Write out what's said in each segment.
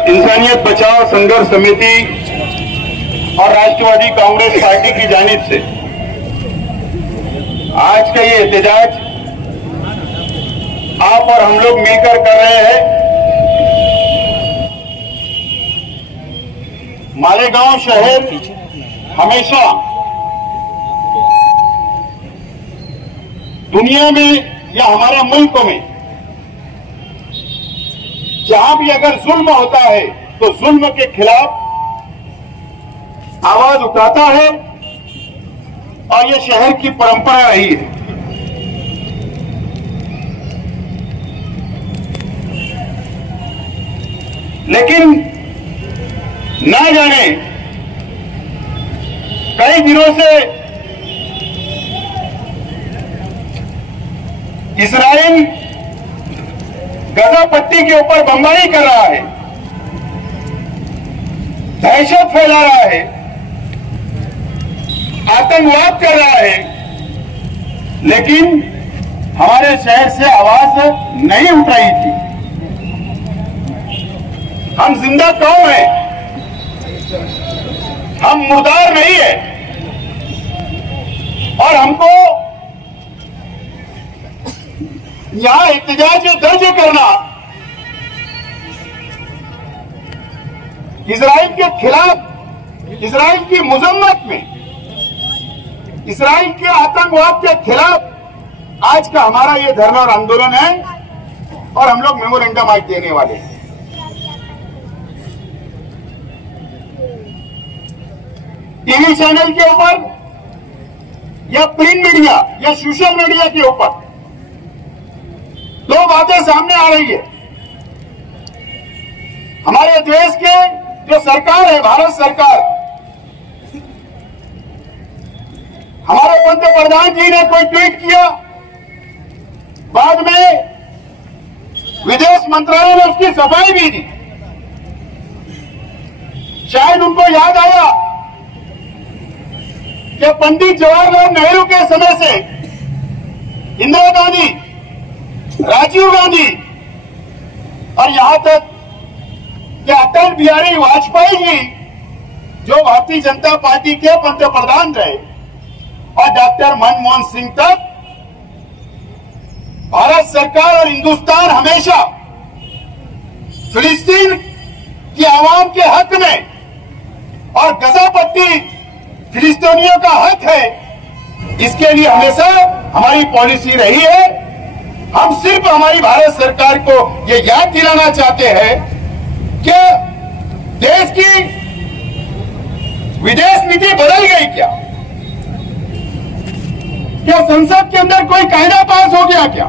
इंसानियत बचाओ संघर्ष समिति और राष्ट्रवादी कांग्रेस पार्टी की जानिब से आज का ये एहतजाज आप और हम लोग मिलकर कर रहे हैं। मालेगांव शहर हमेशा दुनिया में या हमारे मुल्क में जहां भी अगर जुल्म होता है तो जुल्म के खिलाफ आवाज उठाता है और ये शहर की परंपरा रही है। लेकिन ना जाने कई दिनों से इजराइल गजा पट्टी के ऊपर बमबारी कर रहा है, दहशत फैला रहा है, आतंकवाद कर रहा है, लेकिन हमारे शहर से आवाज नहीं उठ रही थी। हम जिंदा कौम हैं, हम मुर्दार नहीं है और हमको यहां एहतजाज दर्ज करना इजराइल के खिलाफ, इजराइल की मजम्मत में, इजराइल के आतंकवाद के खिलाफ आज का हमारा ये धरना और आंदोलन है और हम लोग मेमोरेंडम आज देने वाले हैं। टीवी चैनल के ऊपर या प्रिंट मीडिया या सोशल मीडिया के ऊपर दो बातें सामने आ रही है। हमारे देश के जो सरकार है, भारत सरकार, हमारे पंतप्रधान जी ने कोई ट्वीट किया, बाद में विदेश मंत्रालय ने उसकी सफाई भी दी। शायद उनको याद आया कि पंडित जवाहरलाल नेहरू के समय से इंदिरा गांधी, राजीव गांधी और यहां तक कि अटल बिहारी वाजपेयी जी जो भारतीय जनता पार्टी के पंतप्रधान रहे और डॉक्टर मनमोहन सिंह तक भारत सरकार और हिंदुस्तान हमेशा फिलिस्तीन की आवाम के हक में और गजा पट्टी फिलिस्तीनियों का हक है, इसके लिए हमेशा हमारी पॉलिसी रही है। हम सिर्फ हमारी भारत सरकार को ये याद दिलाना चाहते हैं कि देश की विदेश नीति बदल गई क्या संसद के अंदर कोई कायदा पास हो गया क्या?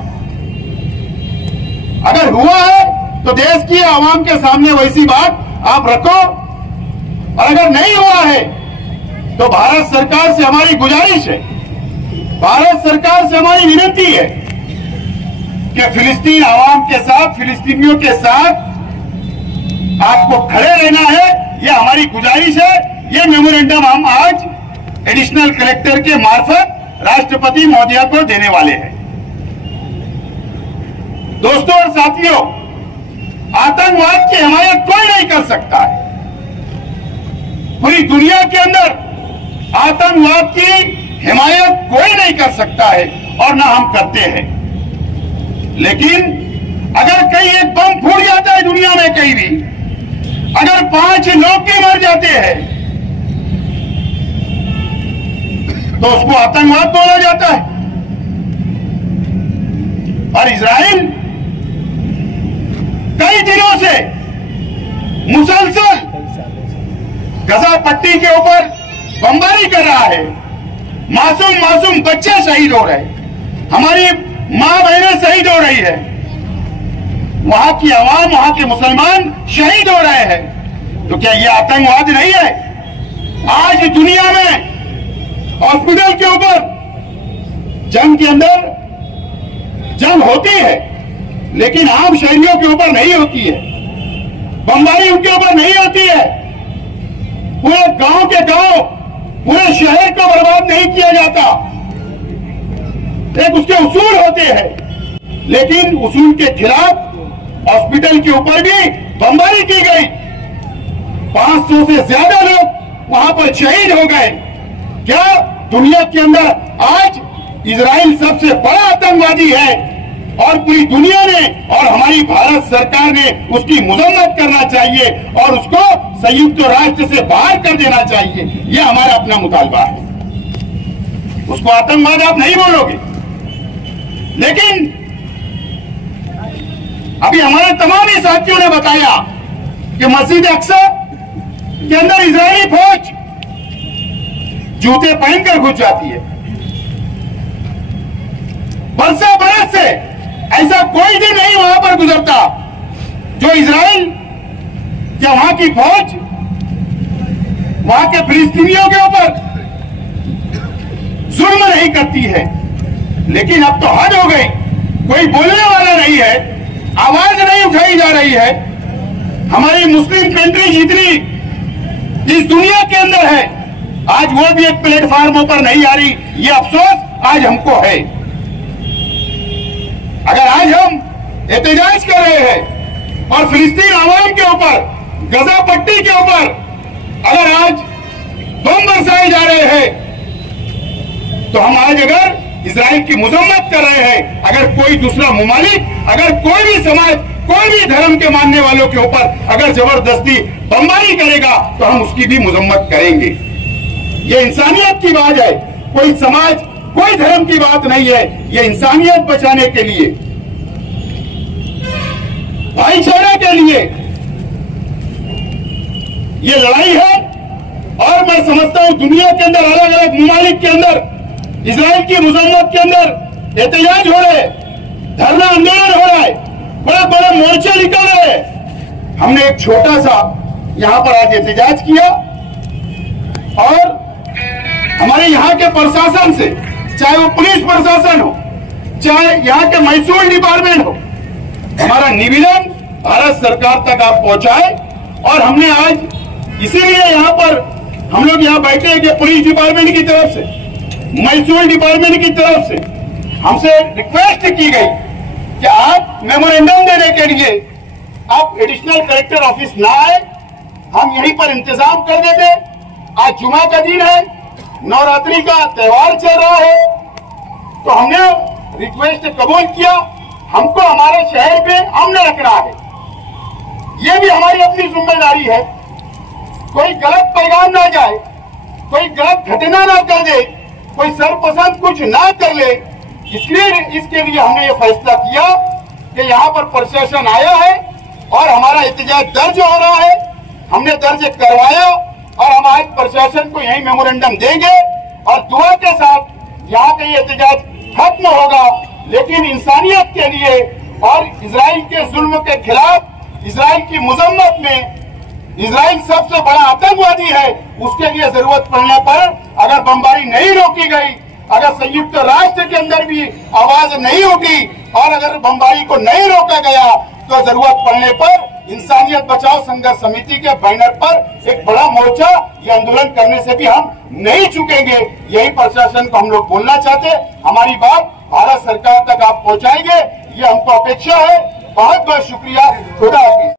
अगर हुआ है तो देश की आवाम के सामने वैसी बात आप रखो, और अगर नहीं हुआ है तो भारत सरकार से हमारी गुजारिश है, भारत सरकार से हमारी विनती है कि फिलिस्तीन आवाम के साथ, फिलिस्तीनियों के साथ आपको खड़े रहना है। यह हमारी गुजारिश है। यह मेमोरेंडम हम आज एडिशनल कलेक्टर के मार्फत राष्ट्रपति महोदया को देने वाले हैं। दोस्तों और साथियों, आतंकवाद की हिमायत कोई नहीं कर सकता है। पूरी दुनिया के अंदर आतंकवाद की हिमायत कोई नहीं कर सकता है और ना हम करते हैं। लेकिन अगर कहीं एक बम फूट जाता है दुनिया में, कहीं भी अगर 5 लोग भी मर जाते हैं तो उसको आतंकवाद बोला जाता है। और इजराइल कई दिनों से मुसलसल गजा पट्टी के ऊपर बमबारी कर रहा है। मासूम बच्चे शहीद हो रहे हैं, हमारी मां बहनें शहीद हो रही है, वहां की आवाम, वहां के मुसलमान शहीद हो रहे हैं। तो क्या ये आतंकवाद नहीं है? आज दुनिया में हॉस्पिटल के ऊपर जंग के अंदर जंग होती है, लेकिन आम शहरियों के ऊपर नहीं होती है, बमबारी उनके ऊपर नहीं होती है। पूरे गांव के गांव, पूरे शहर को बर्बाद नहीं किया जाता। एक उसके उसूल होते हैं, लेकिन उसूल के खिलाफ हॉस्पिटल के ऊपर भी बमबारी की गई, 500 से ज्यादा लोग वहां पर शहीद हो गए। क्या दुनिया के अंदर आज इजराइल सबसे बड़ा आतंकवादी है और पूरी दुनिया ने और हमारी भारत सरकार ने उसकी मजम्मत करना चाहिए और उसको संयुक्त राष्ट्र से बाहर कर देना चाहिए। यह हमारा अपना मुतालबा है। उसको आतंकवाद आप नहीं बोलोगे, लेकिन अभी हमारे तमाम ही साथियों ने बताया कि मस्जिद अक्सा के अंदर इजरायली फौज जूते पहनकर घुस जाती है। बरसा बरस से ऐसा कोई दिन नहीं वहां पर गुजरता जो इजराइल या वहां की फौज वहां के फिलिस्तीनियों के ऊपर जुल्म नहीं करती है। लेकिन अब तो हद हो गई, कोई बोलने वाला नहीं है, आवाज नहीं उठाई जा रही है। हमारी मुस्लिम कंट्री जितनी इस दुनिया के अंदर है, आज वो भी एक प्लेटफॉर्मों पर नहीं आ रही। ये अफसोस आज हमको है। अगर आज हम एहतजाज कर रहे हैं और फिलिस्तीन आवाम के ऊपर, गजा पट्टी के ऊपर अगर आज बम बरसाए जा रहे हैं, तो हम आज अगर इजराइल की मजम्मत कर रहे हैं, अगर कोई दूसरा मुमालिक, अगर कोई भी समाज, कोई भी धर्म के मानने वालों के ऊपर अगर जबरदस्ती बमबारी करेगा तो हम उसकी भी मजम्मत करेंगे। ये इंसानियत की बात है, कोई समाज, कोई धर्म की बात नहीं है। ये इंसानियत बचाने के लिए, भाईचारा के लिए ये लड़ाई है। और मैं समझता हूं दुनिया के अंदर अलग अलग ममालिक के अंदर इजराइल की मजम्मत के अंदर एहतजाज हो रहे, धरना आंदोलन हो रहा है, बड़ा बड़ा मोर्चे निकल रहे हैं। हमने एक छोटा सा यहां पर आज एहतजाज किया और हमारे यहाँ के प्रशासन से, चाहे वो पुलिस प्रशासन हो, चाहे यहाँ के महसूल डिपार्टमेंट हो, हमारा निवेदन भारत सरकार तक आप पहुंचाए। और हमने आज इसीलिए यहाँ पर हम लोग यहाँ बैठे हैं कि पुलिस डिपार्टमेंट की तरफ से, महसूल डिपार्टमेंट की तरफ से हमसे रिक्वेस्ट की गई कि आप मेमोरेंडम देने के लिए आप एडिशनल कलेक्टर ऑफिस ना आए, हम यहीं पर इंतजाम कर देते। आज जुमा का दिन है, नवरात्रि का त्योहार चल रहा है, तो हमने रिक्वेस्ट कबूल किया। हमको हमारे शहर पे अमन रखना है, ये भी हमारी अपनी जिम्मेदारी है। कोई गलत पैगाम ना जाए, कोई गलत घटना ना कर दे, कोई सरपसंद कुछ ना कर ले, इसलिए इसके लिए हमने ये फैसला किया कि यहाँ पर प्रशासन आया है और हमारा एहतजाज दर्ज हो रहा है। हमने दर्ज करवाया और हम आज प्रशासन को यही मेमोरेंडम देंगे और दुआ के साथ यहाँ का ये एहतजाज खत्म होगा। लेकिन इंसानियत के लिए और इजराइल के जुल्म के खिलाफ, इजराइल की मजम्मत में, इजराइल सबसे बड़ा आतंकवादी है, उसके लिए जरूरत पड़ने पर अगर बमबारी नहीं रोकी गई, अगर संयुक्त राष्ट्र के अंदर भी आवाज नहीं उठी और अगर बमबारी को नहीं रोका गया, तो जरूरत पड़ने पर इंसानियत बचाओ संघर्ष समिति के बैनर पर एक बड़ा मोर्चा, ये आंदोलन करने से भी हम नहीं चुकेंगे। यही प्रशासन को हम लोग बोलना चाहते। हमारी बात भारत सरकार तक आप पहुंचाएंगे, ये हमको अपेक्षा है। बहुत बहुत शुक्रिया। खुदा हाफिज।